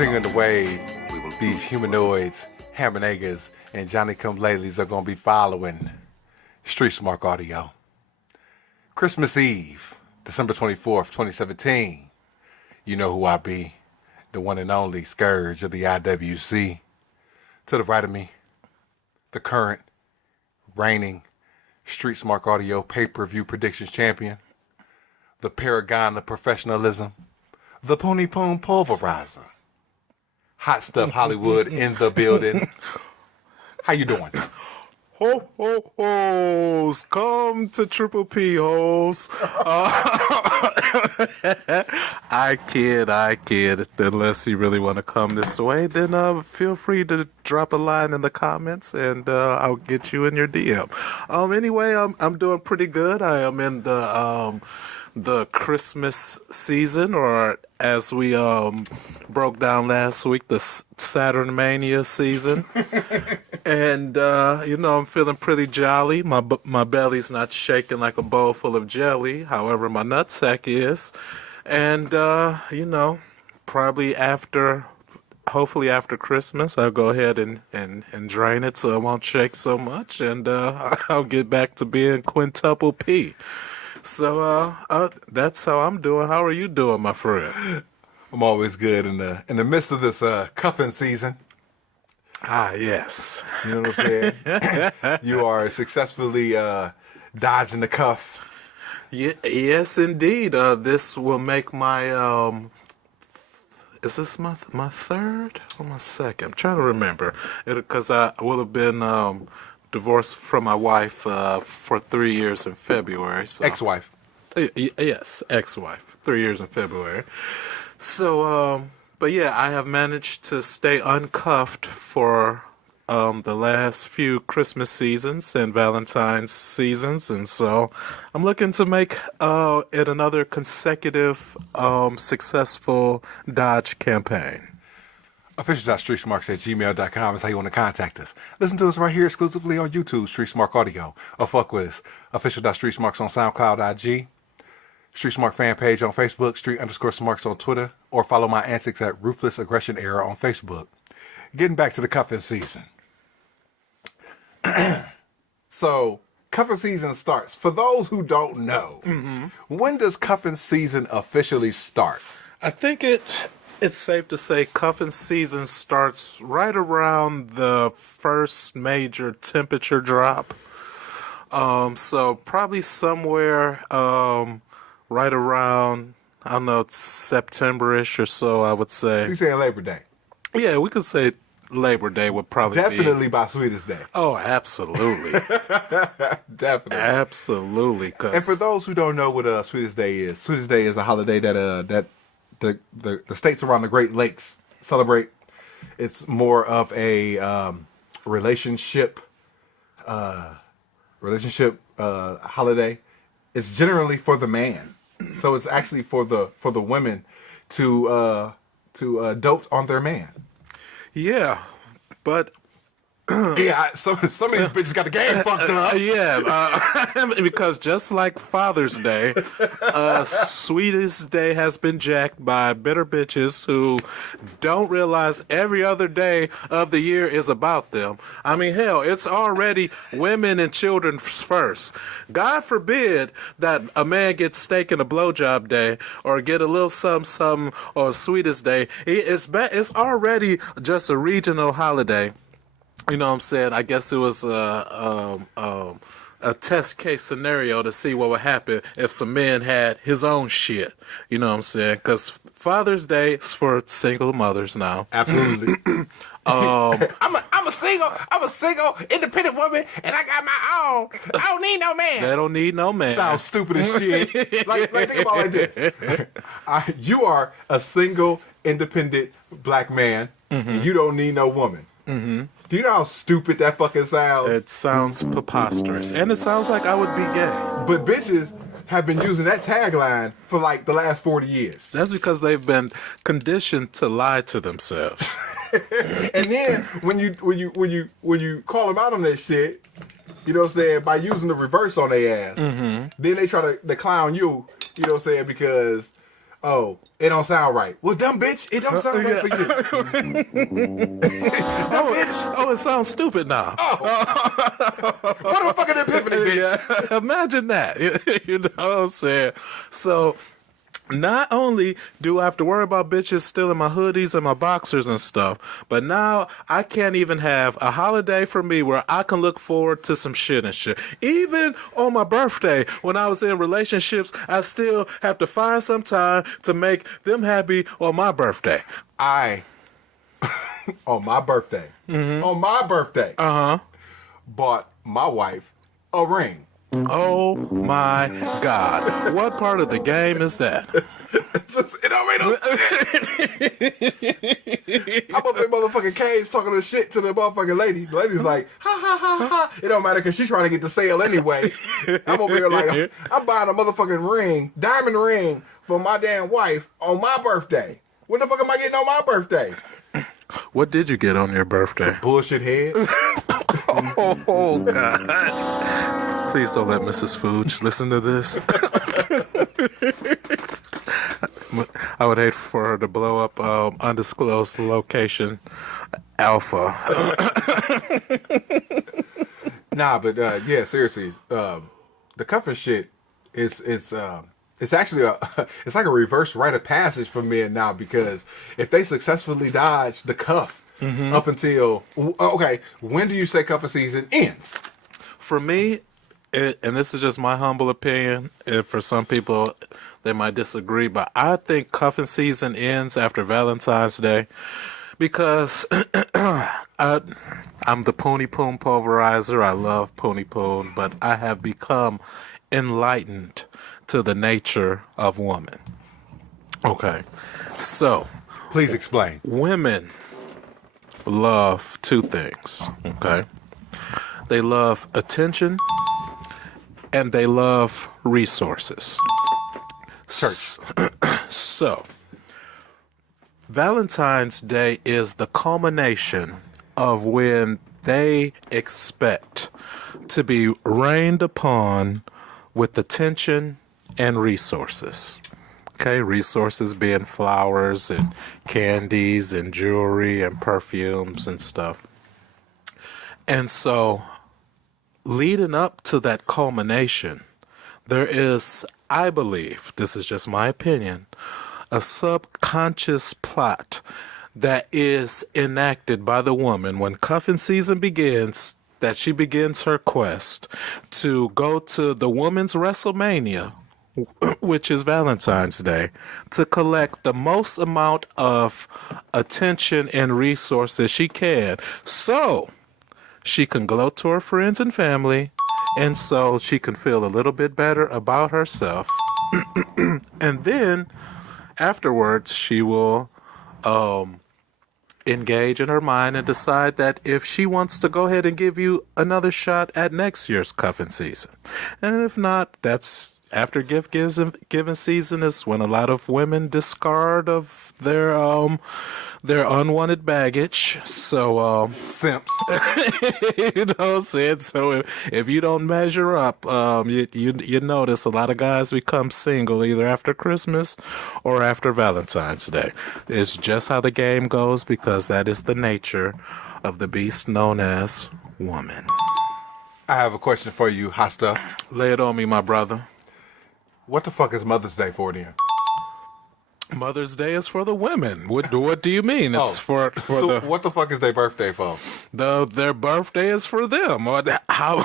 Continuing the wave, these humanoids, hammer niggas, and Johnny-come-latelys are going to be following Street Smart Audio. Christmas Eve, December 24th, 2017. You know who I be, the one and only Scourge of the IWC. To the right of me, the current, reigning Street Smart Audio pay-per-view predictions champion, the paragon of professionalism, the Pony Poon Pulverizer. Hot Stuff Hollywood in the building. How you doing? Ho, ho, hoes. Come to Triple P, hoes. I kid. Unless you really want to come this way, then feel free to drop a line in the comments and I'll get you in your DM. Anyway, I'm doing pretty good. I am in the Christmas season, or as we broke down last week, the Saturnalia season. And I'm feeling pretty jolly. My belly's not shaking like a bowl full of jelly, however my nutsack is. And hopefully after Christmas, I'll go ahead and drain it so it won't shake so much, and I'll get back to being quintuple P. So that's how I'm doing. How are you doing, my friend? I'm always good in the midst of this cuffing season. Ah, yes. You know what I'm saying? You are successfully dodging the cuff. Yes, indeed. This will make my is this my third or my second? I'm trying to remember it, because I will have been divorced from my wife for 3 years in February. So. Ex-wife. Yes, ex-wife. 3 years in February. So, but yeah, I have managed to stay uncuffed for the last few Christmas seasons and Valentine's seasons, and so I'm looking to make it another consecutive successful Dodge campaign. Official.StreetSmarks@gmail.com is how you want to contact us. Listen to us right here exclusively on YouTube, Street Smart Audio. Or fuck with us. Official.StreetSmarks on SoundCloud, IG. Street Smart Fanpage on Facebook, Street_Smarks on Twitter. Or follow my antics at Ruthless Aggression Era on Facebook. Getting back to the cuffing season. So, cuffing season starts. For those who don't know, when does cuffing season officially start? I think it's safe to say cuffing season starts right around the first major temperature drop. So probably somewhere right around, I don't know, September-ish or so, I would say. So you're saying Labor Day? Yeah, we could say Labor Day would probably Definitely by Sweetest Day. Oh, absolutely. Definitely. Absolutely. And for those who don't know what Sweetest Day is a holiday that the states around the Great Lakes celebrate. It's more of a relationship holiday. It's generally for the man, so it's actually for the women to dote on their man. Yeah, but yeah, some of these bitches got the game fucked up. Because just like Father's Day, Sweetest Day has been jacked by bitter bitches who don't realize every other day of the year is about them. I mean, hell, it's already women and children first. God forbid that a man gets steak in a blowjob day or get a little something on Sweetest Day. It's already just a regional holiday. You know what I'm saying? I guess it was a test case scenario to see what would happen if some men had his own shit. You know what I'm saying? Because Father's Day is for single mothers now. Absolutely. I'm a single, independent woman, and I got my own. I don't need no man. They don't need no man. Sounds stupid as shit. like think about it like this. You are a single, independent black man, and you don't need no woman. Mm-hmm. Do you know how stupid that fucking sounds? It sounds preposterous. And it sounds like I would be gay. But bitches have been using that tagline for like the last 40 years. That's because they've been conditioned to lie to themselves. And then when you call them out on that shit, you know what I'm saying, by using the reverse on their ass, then they try to clown you, you know what I'm saying, because Oh, it don't sound right. Well, dumb bitch, it don't sound right for you. Dumb bitch. Oh, it sounds stupid now. What a fucking epiphany, bitch. Yeah, imagine that. You know what I'm saying? So, not only do I have to worry about bitches stealing my hoodies and my boxers and stuff, but now I can't even have a holiday for me where I can look forward to some shit and shit. Even on my birthday, when I was in relationships, I still have to find some time to make them happy on my birthday. On my birthday, bought my wife a ring. Oh my God. What part of the game is that? It don't make no sense. I'm up in motherfucking cage talking the shit to the motherfucking lady. The lady's like, ha ha ha ha. It don't matter because she's trying to get the sale anyway. I'm over here like, I'm buying a motherfucking ring, diamond ring for my damn wife on my birthday. What the fuck am I getting on my birthday? What did you get on your birthday? Bullshit head. Oh, gosh. Please don't let Mrs. Fooch listen to this. I would hate for her to blow up undisclosed location Alpha. Nah, but yeah, seriously, the Cuffin shit it's actually it's like a reverse rite of passage for men now, because if they successfully dodge the cuff up until when do you say cuffing season ends? For me, and this is just my humble opinion, and for some people they might disagree, but I think cuffing season ends after Valentine's Day, because I'm the Pony Poon pulverizer. I love Pony Poon, but I have become enlightened to the nature of woman. Okay, so Please explain. women love two things. Okay, they love attention and they love resources. Church. So, Valentine's Day is the culmination of when they expect to be rained upon with attention and resources. Okay, resources being flowers and candies and jewelry and perfumes and stuff. And so, leading up to that culmination, there is, I believe, this is just my opinion, a subconscious plot that is enacted by the woman when cuffing season begins, that she begins her quest to go to the woman's WrestleMania, which is Valentine's Day, to collect the most amount of attention and resources she can, so she can gloat to her friends and family, and so she can feel a little bit better about herself. And then afterwards, she will engage in her mind and decide that if she wants to go ahead and give you another shot at next year's cuffing season. And if not, that's after gift giving season is when a lot of women discard of their unwanted baggage. So Simps. you know what I'm saying? So if you don't measure up, you notice a lot of guys become single either after Christmas or after Valentine's Day. It's just how the game goes, because that is the nature of the beast known as woman. I have a question for you, hot stuff. Lay it on me, my brother. What the fuck is Mother's Day for then? Mother's Day is for the women. What do you mean? It's for so what the fuck is their birthday for? Their birthday is for them. How?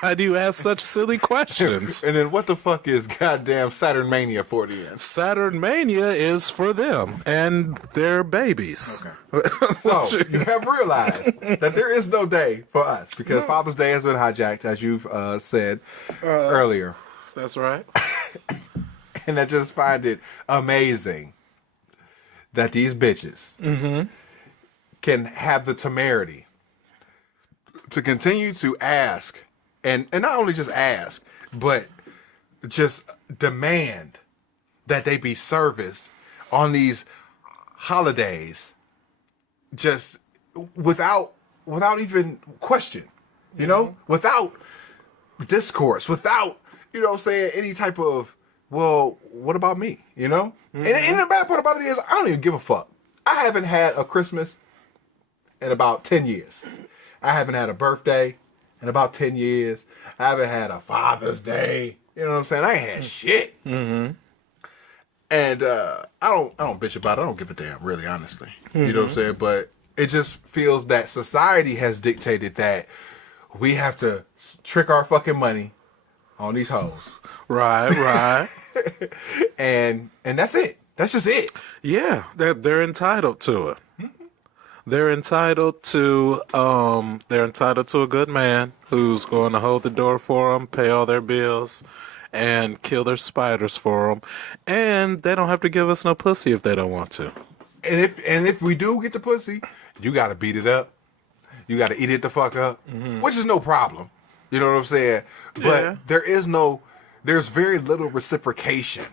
Why do you ask such silly questions? And then what the fuck is goddamn Saturnmania for then? Saturnmania is for them and their babies. Okay. So you have realized that there is no day for us, because Father's Day has been hijacked, as you've said earlier. That's right. And I just find it amazing that these bitches can have the temerity to continue to ask, and not only just ask, but just demand that they be serviced on these holidays, just without even question, you know, without discourse, without, you know what I'm saying, any type of well, what about me? You know? And the bad part about it is, I don't even give a fuck. I haven't had a Christmas in about 10 years. I haven't had a birthday in about 10 years. I haven't had a Father's Day. You know what I'm saying? I ain't had shit. Mm-hmm. And I don't bitch about it. I don't give a damn, really, honestly. Mm-hmm. You know what I'm saying? But it just feels that society has dictated that we have to trick our fucking money on these hoes. Right. and that's it. That's just it. Yeah, they're entitled to it. They're entitled to a good man who's going to hold the door for them, pay all their bills, and kill their spiders for them, and they don't have to give us no pussy if they don't want to. And if we do get the pussy, you got to beat it up. You got to eat it the fuck up, which is no problem. You know what I'm saying? But there's very little reciprocation.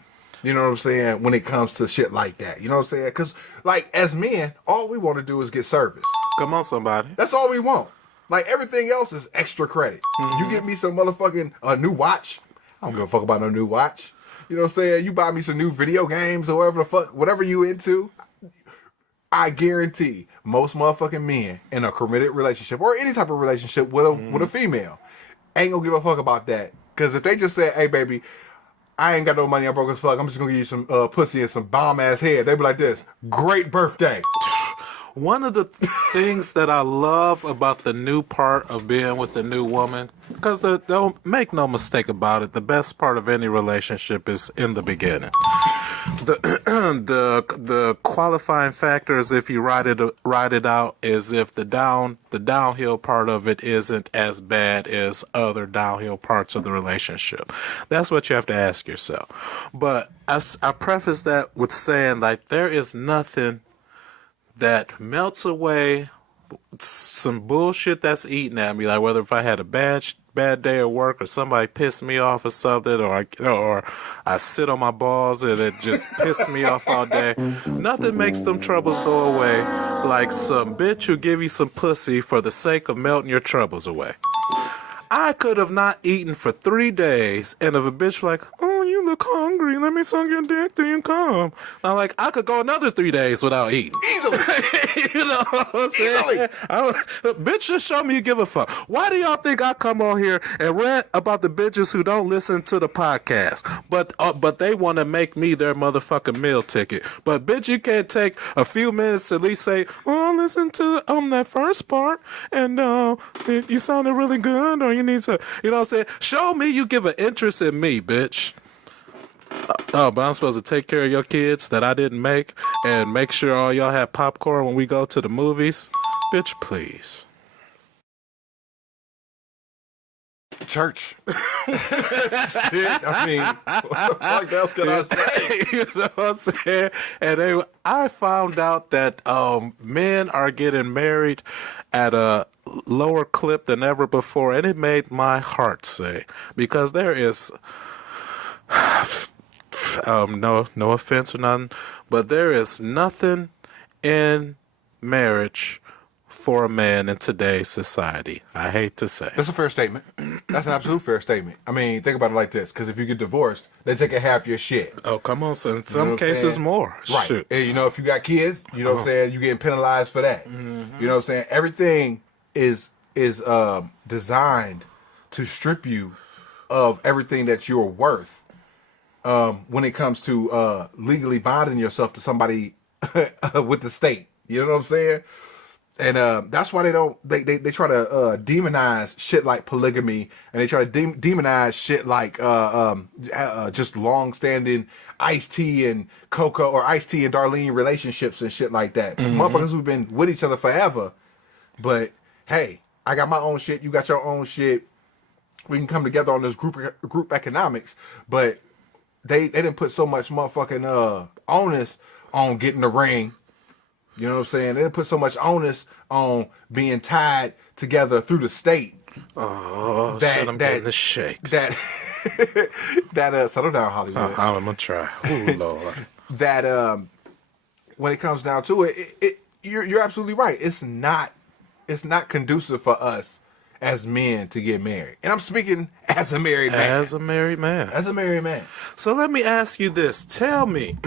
You know what I'm saying? When it comes to shit like that. You know what I'm saying? Because, like, as men, all we want to do is get service. Come on, somebody. That's all we want. Like, everything else is extra credit. You get me some motherfucking new watch. I don't give a fuck about no new watch. You know what I'm saying? You buy me some new video games or whatever the fuck, whatever you into. I guarantee most motherfucking men in a committed relationship or any type of relationship with a female ain't gonna give a fuck about that. Because if they just say, hey, baby, I ain't got no money, I'm broke as fuck, I'm just gonna give you some pussy and some bomb ass head, they be like this, great birthday. One of the things that I love about the new part of being with a new woman, because don't make no mistake about it, the best part of any relationship is in the beginning. The qualifying factors, if you ride it out, is if the downhill part of it isn't as bad as other downhill parts of the relationship. That's what you have to ask yourself. But I preface that with saying, like, there is nothing that melts away some bullshit that's eating at me, like whether if I had a bad day at work or somebody pissed me off or something, or I sit on my balls and it just pissed me off all day. Nothing makes them troubles go away like some bitch who give you some pussy for the sake of melting your troubles away. I could have not eaten for 3 days, and if a bitch like, oh, you look hungry, let me suck your dick till you come. I'm like, I could go another 3 days without eating. Easily. You know what I'm saying? Bitch, just show me you give a fuck. Why do y'all think I come on here and rant about the bitches who don't listen to the podcast, but they want to make me their motherfucking meal ticket? But bitch, you can't take a few minutes to at least say, oh, listen to that first part, and you sounded really good, or you need to, you know what I'm saying? Show me you give an interest in me, bitch. But I'm supposed to take care of your kids that I didn't make and make sure all y'all have popcorn when we go to the movies? Bitch, please. Church. Shit, I mean, what the fuck else can I say? You know what I'm saying? And I found out that men are getting married at a lower clip than ever before, and it made my heart sing, because there is no offense or nothing, but there is nothing in marriage for a man in today's society. I hate to say. That's a fair statement. That's an absolute fair statement. I mean, think about it like this, because if you get divorced, they take half your shit. Oh, come on, son. In some cases more. Right. Shoot. And, you know, if you got kids, you know what I'm saying, you're getting penalized for that. Mm-hmm. You know what I'm saying? Everything is designed to strip you of everything that you're worth when it comes to legally bonding yourself to somebody with the state. You know what I'm saying? And that's why they try to demonize shit like polygamy, and they try to demonize shit like just long-standing Ice-T and Coco, or Ice-T and Darlene relationships and shit like that. Mm-hmm. Motherfuckers who've been with each other forever. But hey, I got my own shit, you got your own shit. We can come together on this group economics, but they didn't put so much motherfucking onus on getting the ring. You know what I'm saying? They didn't put so much onus on being tied together through the state. Oh, shit, I'm getting the shakes. That settle down, Hollywood. I'm gonna try. Oh, Lord. That when it comes down to it, you're absolutely right. It's not conducive for us as men to get married. And I'm speaking as a married man. As a married man. As a married man. So let me ask you this. Tell me,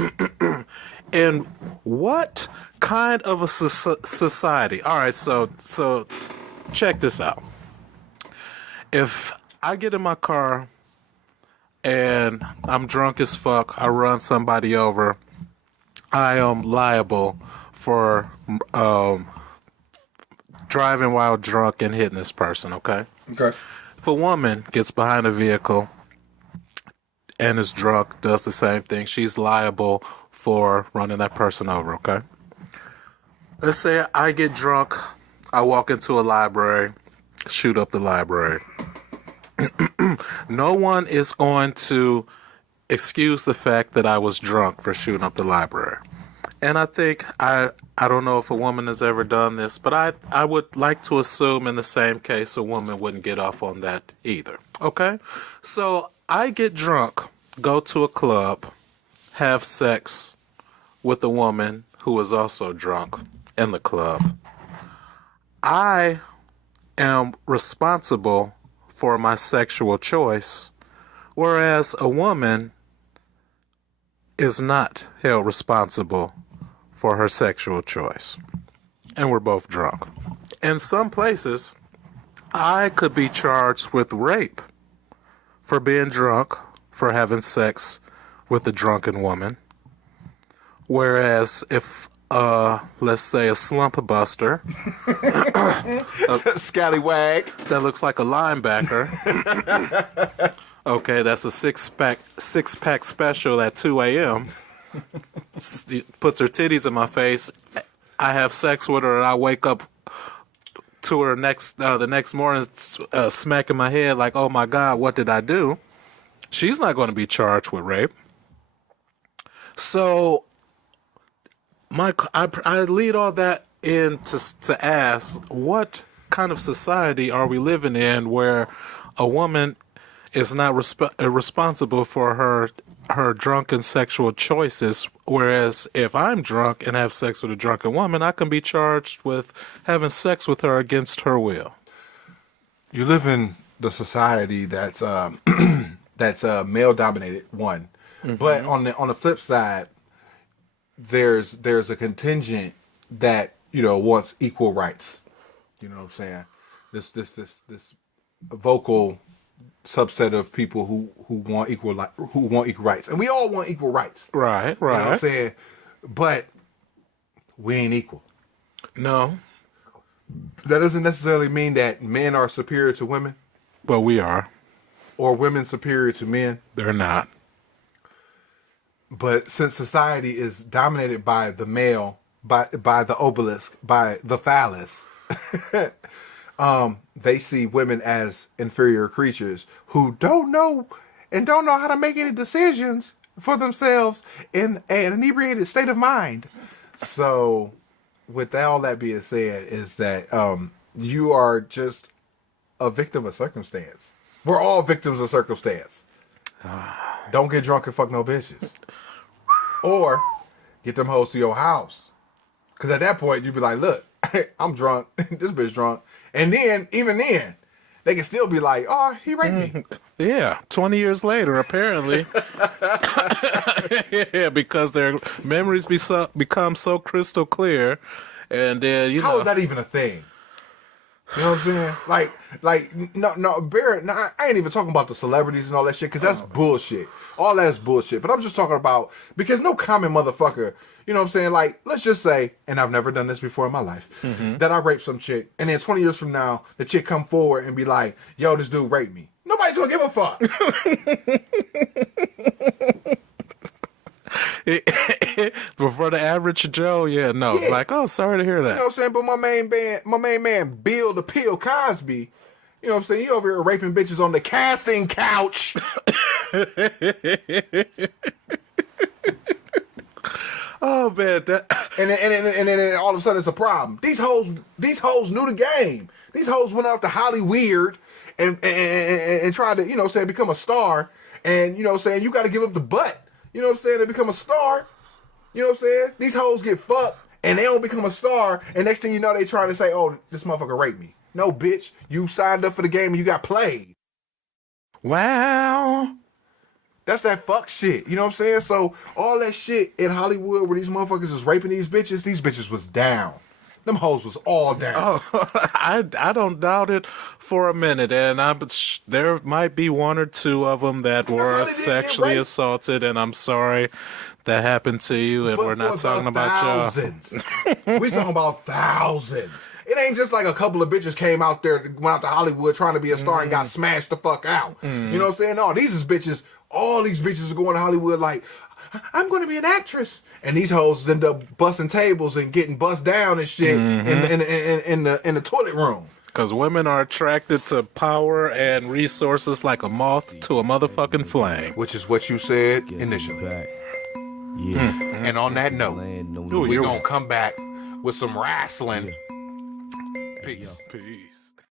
in what kind of a society? All right, so check this out. If I get in my car and I'm drunk as fuck, I run somebody over, I am liable for driving while drunk and hitting this person, okay? Okay. If a woman gets behind a vehicle and is drunk, does the same thing, she's liable for running that person over, okay? Let's say I get drunk, I walk into a library, shoot up the library. No one is going to excuse the fact that I was drunk for shooting up the library. And I think, I don't know if a woman has ever done this, but I would like to assume in the same case a woman wouldn't get off on that either. Okay? So I get drunk, go to a club, have sex with a woman who is also drunk in the club. I am responsible for my sexual choice, whereas a woman is not held responsible for her sexual choice. And we're both drunk. In some places, I could be charged with rape for being drunk, for having sex with a drunken woman. Whereas if, let's say a slump buster, Scallywag, that looks like a linebacker, okay, that's a six-pack special at 2 a.m., puts her titties in my face, I have sex with her, and I wake up to her the next morning smacking my head like, oh my God, what did I do? She's not going to be charged with rape. So I lead all that in to ask, what kind of society are we living in where a woman is not responsible for her drunken sexual choices, whereas if I'm drunk and have sex with a drunken woman, I can be charged with having sex with her against her will? you live in the society that's that's male dominated, one. Mm-hmm. But on the flip side, there's a contingent that, you know, wants equal rights. You know what I'm saying? This vocal subset of people who want equal rights, and we all want equal rights. Right. You know what I'm saying? But we ain't equal. No. That doesn't necessarily mean that men are superior to women. But we are. Or women superior to men. They're not. But since society is dominated by the male, by the obelisk, by the phallus, they see women as inferior creatures who don't know how to make any decisions for themselves in an inebriated state of mind. So, with all that being said, is that you are just a victim of circumstance. We're all victims of circumstance. Don't get drunk and fuck no bitches. Or get them hoes to your house. Because at that point, you'd be like, look, I'm drunk. This bitch drunk. And then, even then, they can still be like, oh, he raped me. Yeah, 20 years later, apparently. Yeah, because their memories become so crystal clear. And then, you know. How is that even a thing? You know what I'm saying? No, Barrett, no, I ain't even talking about the celebrities and all that shit, because that's bullshit. All that's bullshit. But I'm just talking about, because no common motherfucker, you know what I'm saying? Like, let's just say, and I've never done this before in my life, that I raped some chick, and then 20 years from now, the chick come forward and be like, yo, this dude raped me. Nobody's gonna give a fuck. But for the average Joe, no. Like, oh, sorry to hear that. You know what I'm saying? But my main man, Bill the Pill Cosby, you know what I'm saying? He over here raping bitches on the casting couch. Oh man, and then all of a sudden it's a problem. These hoes knew the game. These hoes went out to Hollywood and tried to, you know what I'm saying, become a star. And you know what I'm saying, you got to give up the butt. You know what I'm saying, to become a star. You know what I'm saying? These hoes get fucked and they don't become a star, and next thing you know, they trying to say, oh, this motherfucker raped me. No, bitch, you signed up for the game and you got played. Wow. That's that fuck shit. You know what I'm saying? So all that shit in Hollywood where these motherfuckers is raping these bitches was down. Them hoes was all down. Oh, I don't doubt it for a minute, and there might be one or two of them that were sexually assaulted, and I'm sorry that happened to you, and but we're not talking about thousands. We talking about thousands. It ain't just like a couple of bitches came out there, went out to Hollywood trying to be a star and got smashed the fuck out. You know what I'm saying? No, these is bitches. All these bitches are going to Hollywood like, I'm going to be an actress. And these hoes end up busting tables and getting bust down and shit in the toilet room. Because women are attracted to power and resources like a moth to a motherfucking flame. Which is what you said initially. And on that note, we're going to come back with some wrestling. Peace. Peace.